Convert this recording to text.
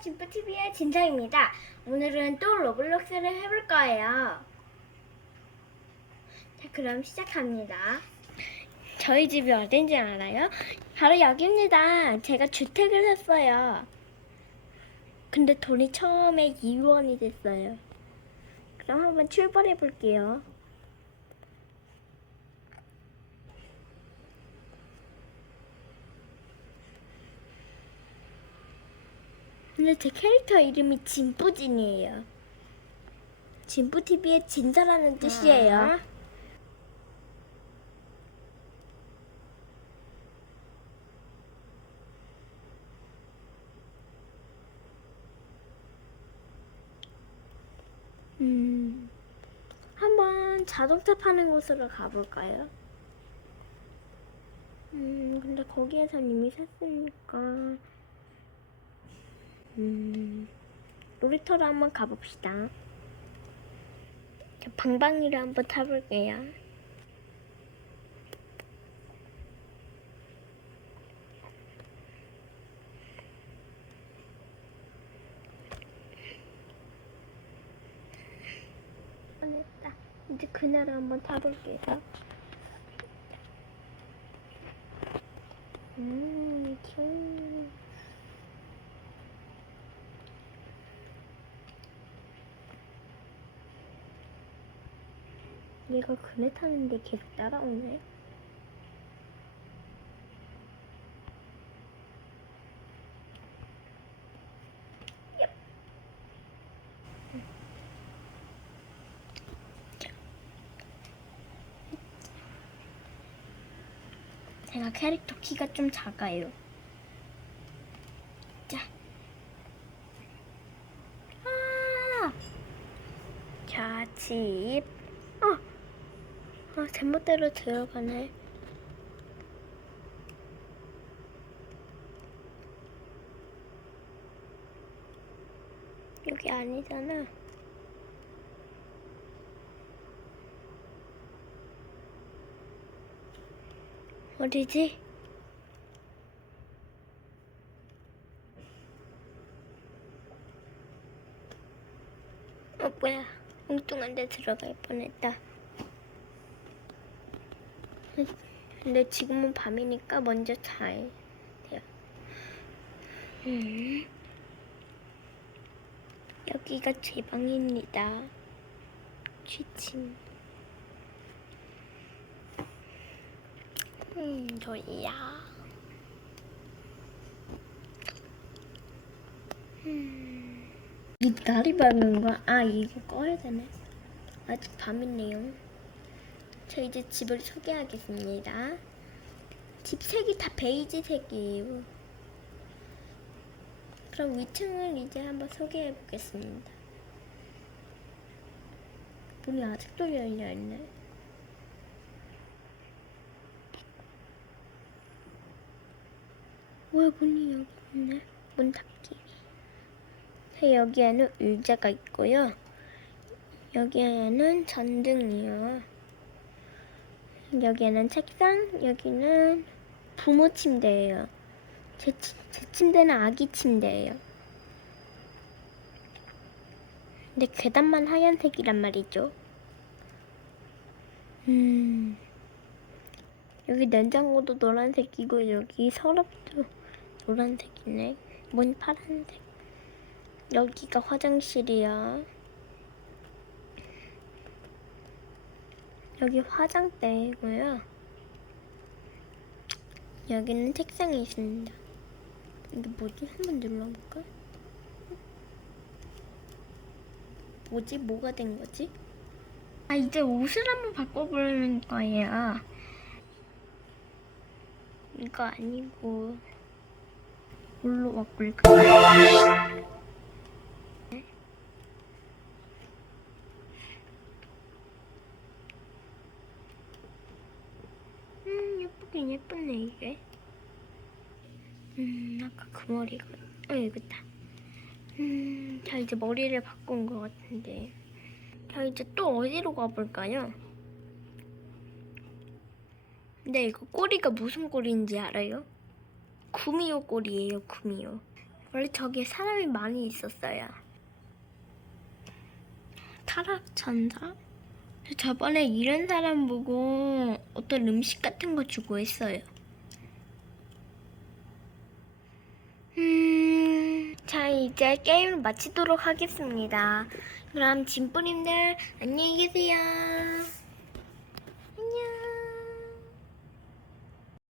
진프TV의 진정입니다. 오늘은 또 로블록스를 해볼 거예요. 자, 그럼 시작합니다. 저희 집이 어딘지 알아요? 바로 여기입니다. 제가 주택을 샀어요. 근데 돈이 처음에 2원이 됐어요. 그럼 한번 출발해 볼게요. 근데 제 캐릭터 이름이 진뿌진이에요. 진뿌TV의 진사라는 뜻이에요. 음, 한번 자동차 파는 곳으로 가볼까요? 음, 근데 거기에선 이미 샀으니까. 음, 놀이터로 한번 가봅시다. 저 방방이를 한번 타볼게요. 안 했다. 이제 그날을 한번 타볼게요. 음, 귀여워. 얘가 그네 타는데 계속 따라오네. 얍. 제가 캐릭터 키가 좀 작아요. 자. 아! 자, 집. 제멋대로 들어가네. 여기 아니잖아. 어디지? 어, 뭐야. 엉뚱한 데 들어갈 뻔했다. 근데 지금은 밤이니까 먼저 자야 돼요. 음. 여기가 제 방입니다. 취침. 음, 저야. 음. 이 날이 밝은 거야? 아, 이거 꺼야 되네. 아직 밤이네요. 저 이제 집을 소개하겠습니다. 집 색이 다 베이지 색이에요. 그럼 위층을 이제 한번 소개해 보겠습니다. 문이 아직도 열려 있네. 왜 문이 여기 있네? 문 닫기. 자, 여기에는 의자가 있고요. 여기에는 전등이요. 여기에는 책상, 여기는 부모 침대예요. 제, 치- 제 침대는 아기 침대예요. 근데 계단만 하얀색이란 말이죠. 음. 여기 냉장고도 노란색이고 여기 서랍도 노란색이네. 문 파란색. 여기가 화장실이야. 여기 화장대고요. 여기는 책상이 있습니다. 이게 뭐지? 한번 눌러볼까? 뭐지? 뭐가 된 거지? 아, 이제 옷을 한번 바꿔보는 거예요. 이거 아니고, 뭘로 바꿀까? 음, 예쁘긴 예쁘네, 이게. 음, 아까 그 머리가, 어, 여기다. 음, 자, 이제 머리를 바꾼 것 같은데. 자, 이제 또 어디로 가볼까요? 근데 이거 꼬리가 무슨 꼬리인지 알아요? 구미호 꼬리예요, 구미호. 원래 저기에 사람이 많이 있었어요. 타락천사? 저 저번에 이런 사람 보고 어떤 음식 같은 거 주고 했어요. 음, 자 이제 게임을 마치도록 하겠습니다. 그럼 진뿌님들 안녕히 계세요.